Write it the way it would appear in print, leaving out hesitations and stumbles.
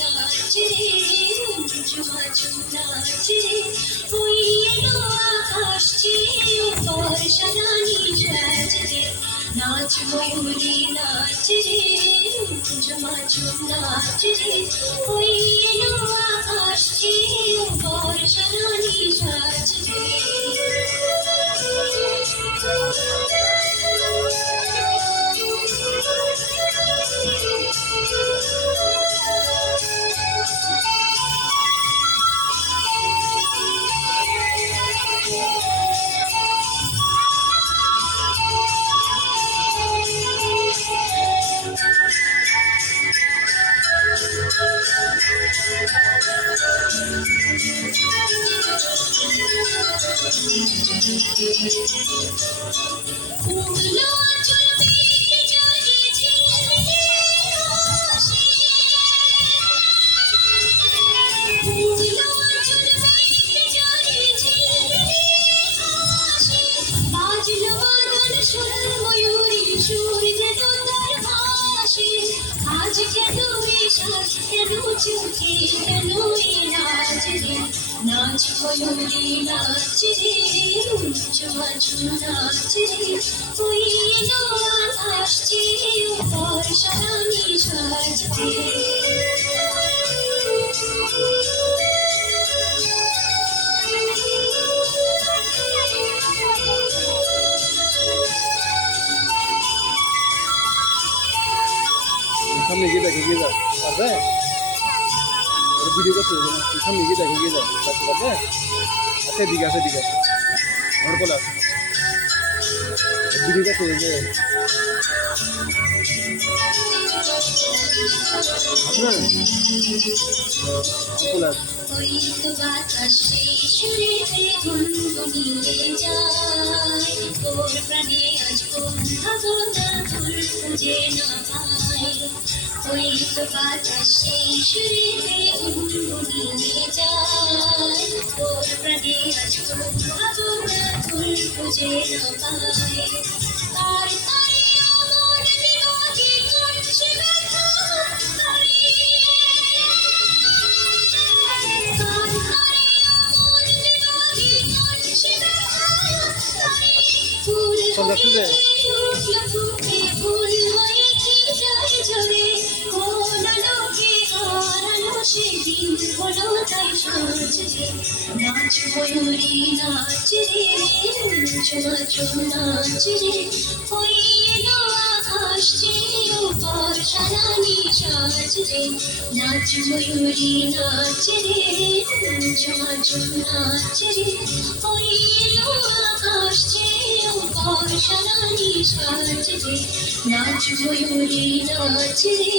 নাচ রে ঝুমাঝুম নাচ রে ওই এলো আকাশ চিরে বর্ষা রানী সাজ রে নাচ ময়ূরী নাচ রে ঝুমাঝুম নাচ রে ওই এলো আকাশ চিরে বর্ষা রানী সাজ রে आज কেন এসব কেন চোখে কেন এই নাচ রে নাচ ময়ূরী নাচ রে ঝুমাঝুম নাচ রে ওই এলো আকাশ চিরে বর্ষা রানী সাজ রে সামনে গিয়ে দেখে গিয়ে যাও পারবে ভিডিও করতে সামনে গিয়ে দেখে গিয়ে যাও দেখতে পারবে আচ্ছা এদিকে আছে এদিকে আছে আমার বলে আছে ভিডিও করতে আপনার বলে আছে ওই তো বাতাসে সুরেতে গুনগুনিয়ে যায় তোর প্রাণে আজ কোন ভাবনা তোর খুঁজে না পাই ওই তো বাতাসে সুরেতে গুনগুনিয়ে যায় তোর প্রাণে আজ কোন ভাবনা তোর খুঁজে না পাই তার তারে আমার বিরোধী করছে ব্যথা সন্ধ্যা নাচ ময়ূরী নাচ রে ঝুমাঝুম নাচ রে ওই এলো আকাশ চিরে বর্ষা রানী সাজ রে নাচ ময়ূরী নাচ রে ঝুমাঝুম নাচ রে ওই এলো আকাশ চিরে বর্ষা রানী সাজ রে নাচ ময়ূরী নাচ রে